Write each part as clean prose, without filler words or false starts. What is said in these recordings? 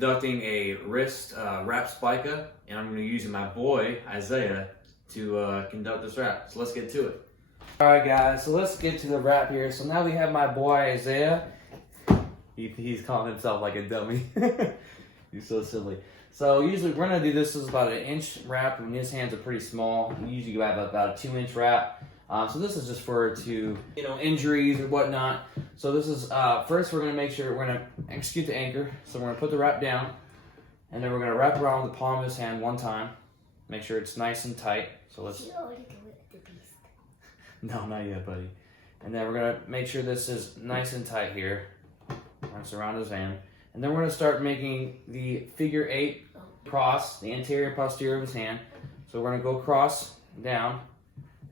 conducting a wrist wrap spica, and I'm going to be using my boy, Isaiah, to conduct this wrap. So let's get to it. Alright guys, so let's get to the wrap here. So now we have my boy, Isaiah. He's calling himself like a dummy. He's so silly. So usually we're going to do this is about an inch wrap, and his hands are pretty small. We usually have about a 2-inch wrap. So this is just for injuries or whatnot. So this is, first we're going to make sure we're going to execute the anchor. So we're going to put the wrap down, and then we're going to wrap around the palm of his hand one time. Make sure it's nice and tight. So let's... You already do it with the beast. No, not yet, buddy. And then we're going to make sure this is nice and tight here. Wraps around his hand. And then we're going to start making the figure 8 cross, the anterior and posterior of his hand. So we're going to go cross, down,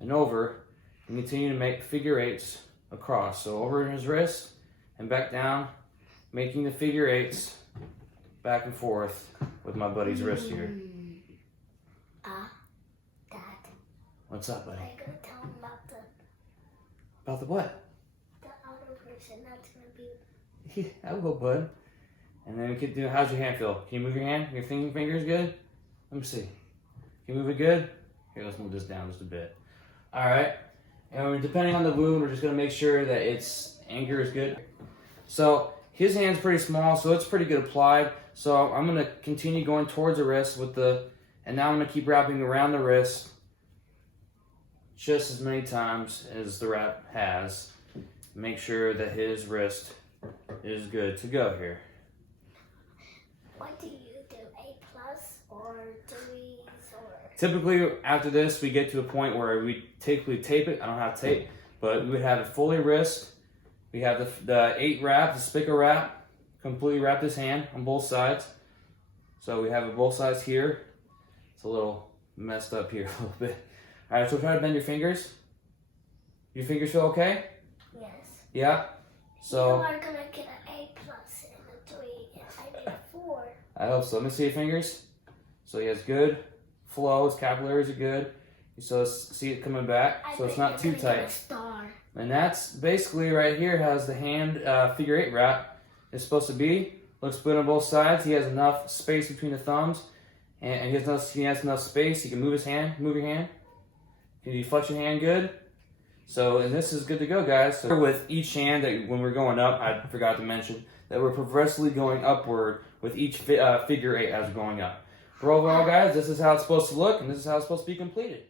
and over, and continue to make figure 8s across. So over his wrist and back down, making the figure 8s back and forth with my buddy's wrist here. Dad. What's up, buddy? I'm going to tell him about the... About the what? The other person that's going to be... Yeah, I'll go, bud. And then we could do, how's your hand feel? Can you move your hand? Your fingers good? Let me see. Can you move it good? Here, let's move this down just a bit. Alright. And depending on the wound, we're just going to make sure that its anchor is good. So, his hand's pretty small, so it's pretty good applied. So, I'm going to continue going towards the wrist with the, and now I'm going to keep wrapping around the wrist just as many times as the wrap has. Make sure that his wrist is good to go here. What do you do? A plus or 3s or... Typically, after this, we get to a point where we tape it. I don't have tape, but we would have it fully wrist. We have the 8 wrap, the Spica wrap, completely wrap his hand on both sides. So we have it both sides here. It's a little messed up here a little bit. All right, so try to bend your fingers. Your fingers feel okay? Yes. Yeah? So... You are going to get an A plus and a 3 and I did a 4. I hope so. Let me see your fingers. So he has good flow. His capillaries are good. So see it coming back. So it's not too tight. A star. And that's basically right here has the hand figure 8 wrap is supposed to be. Looks good on both sides. He has enough space between the thumbs, and he has enough space. He can move his hand. Move your hand. Can you flex your hand good? So, and this is good to go, guys. So with each hand, that when we're going up, I forgot to mention that we're progressively going upward with each figure 8 as we're going up. For overall, guys, this is how it's supposed to look, and this is how it's supposed to be completed.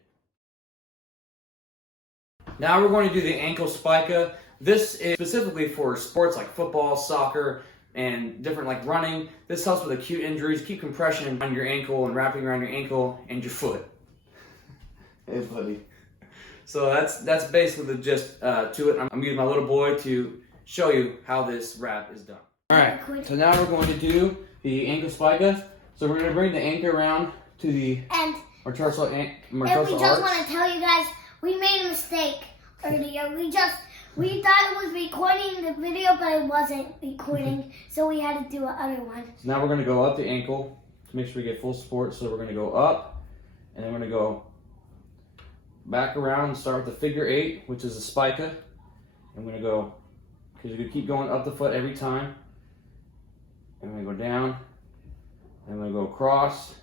Now we're going to do the ankle spica. This is specifically for sports like football, soccer, and different like running. This helps with acute injuries. Keep compression on your ankle and wrapping around your ankle and your foot. Hey, buddy. So that's basically the gist to it. I'm using my little boy to show you how this wrap is done. All right, so now we're going to do the ankle spica. So we're going to bring the anchor around to the metatarsal arch. And we just want to tell you guys, we made a mistake earlier. We thought it was recording the video, but it wasn't recording, so we had to do another one. So now we're going to go up the ankle to make sure we get full support. So we're going to go up, and then we're going to go back around and start with the figure 8, which is a spica. I'm going to go, because you're going to keep going up the foot every time. I'm going to go down, and I'm going to go across,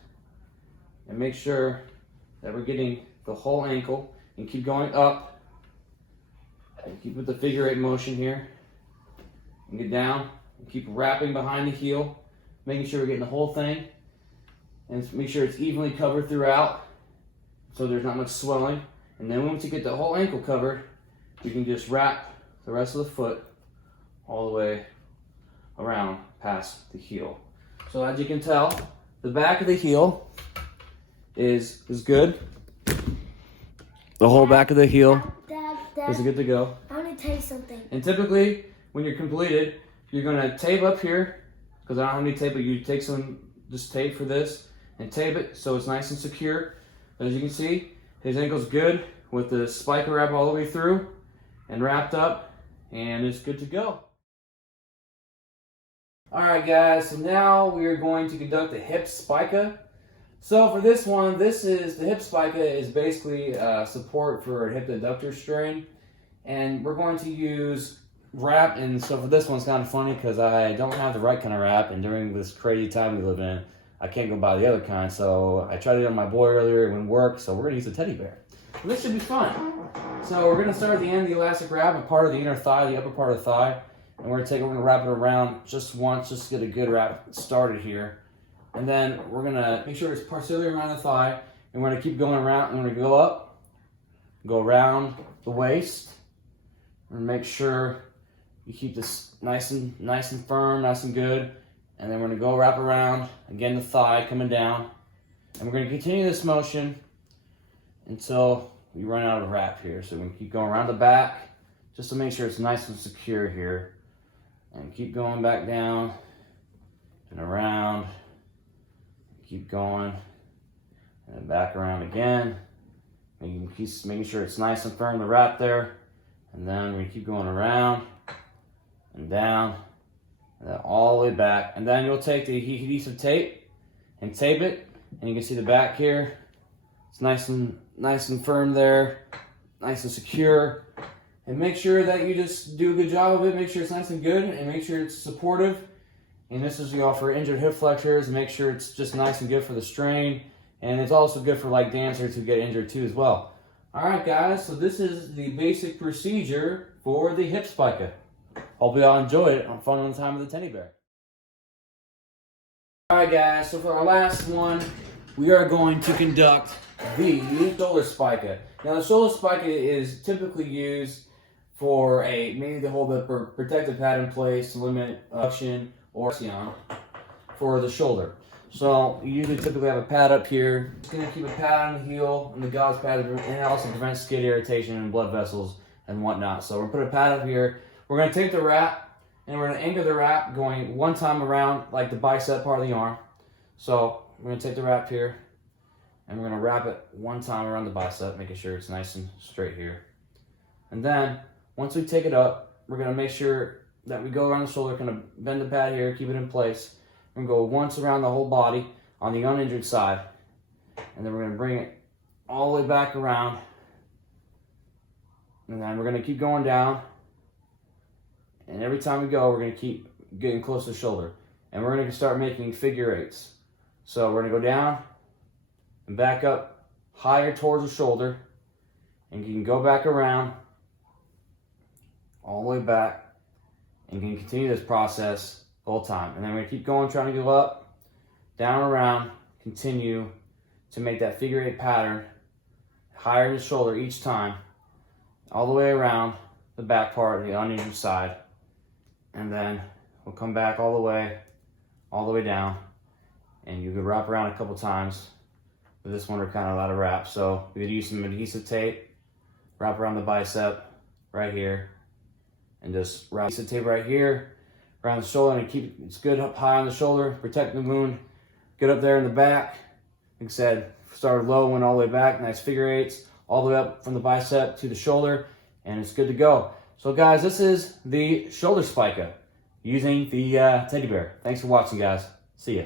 and make sure that we're getting the whole ankle, and keep going up, and keep with the figure 8 motion here, and get down, and keep wrapping behind the heel, making sure we're getting the whole thing, and make sure it's evenly covered throughout, so there's not much swelling. And then once you get the whole ankle covered, you can just wrap the rest of the foot all the way around past the heel. So as you can tell, the back of the heel is good. The whole back of the heel is good to go. I want to tell you something. And typically, when you're completed, you're going to tape up here, because I don't have any tape, but you take some just tape for this, and tape it so it's nice and secure. As you can see, his ankle's good with the spica wrap all the way through and wrapped up, and it's good to go. Alright guys, so now we are going to conduct the hip spica. So for this one, the hip spica is basically support for a hip adductor strain, and we're going to use wrap, and so for this one's kind of funny because I don't have the right kind of wrap, and during this crazy time we live in, I can't go buy the other kind, so I tried it on my boy earlier, it wouldn't work, so we're going to use a teddy bear. Well, this should be fun. So we're going to start at the end of the elastic wrap, a part of the inner thigh, the upper part of the thigh, and we're going to wrap it around just once, just to get a good wrap started here. And then we're going to make sure it's partially around the thigh, and we're going to keep going around, and we're going to go up, go around the waist, and make sure you keep this nice and firm, nice and good. And then we're going to go wrap around, again the thigh coming down. And we're going to continue this motion until we run out of wrap here. So we're going to keep going around the back just to make sure it's nice and secure here. And keep going back down and around. Keep going and then back around again. Making sure it's nice and firm, the wrap there. And then we're going to keep going around and down and then all the way back. And then you'll take the adhesive tape and tape it. And you can see the back here. It's nice and firm there, nice and secure. And make sure that you just do a good job of it. Make sure it's nice and good, and make sure it's supportive. And this is for injured hip flexors. Make sure it's just nice and good for the strain. And it's also good for like dancers who get injured too as well. All right, guys. So this is the basic procedure for the hip spica. Hope you all enjoyed it on Fun on Time with the Teddy Bear. All right, guys. So for our last one, we are going to conduct the shoulder spica. Now, the shoulder spica is typically used for mainly to hold the protective pad in place to limit suction or pressure for the shoulder. So you usually typically have a pad up here. It's going to keep a pad on the heel and the gauze pad, and it also prevents skin irritation and blood vessels and whatnot. So we're going to put a pad up here. We're going to take the wrap and we're going to anchor the wrap going one time around like the bicep part of the arm. So we're going to take the wrap here and we're going to wrap it one time around the bicep, making sure it's nice and straight here. And then once we take it up, we're going to make sure that we go around the shoulder, kind of bend the pad here, keep it in place. We're going to go once around the whole body on the uninjured side. And then we're going to bring it all the way back around. And then we're going to keep going down. And every time we go, we're going to keep getting close to the shoulder. And we're going to start making figure eights. So we're going to go down and back up higher towards the shoulder. And you can go back around all the way back. And you can continue this process the whole time. And then we're going to keep going, trying to go up, down, around, continue to make that figure eight pattern higher in the shoulder each time, all the way around the back part, the uninjured side. And then we'll come back all the way down. And you could wrap around a couple times. But this one we're kind of out of wrap. So we could use some adhesive tape, wrap around the bicep right here. And just wrap adhesive tape right here around the shoulder, and keep it's good up high on the shoulder, protect the wound. Get up there in the back. Like I said, started low, went all the way back. Nice figure eights all the way up from the bicep to the shoulder, and it's good to go. So guys, this is the shoulder spica using the teddy bear. Thanks for watching, guys. See ya.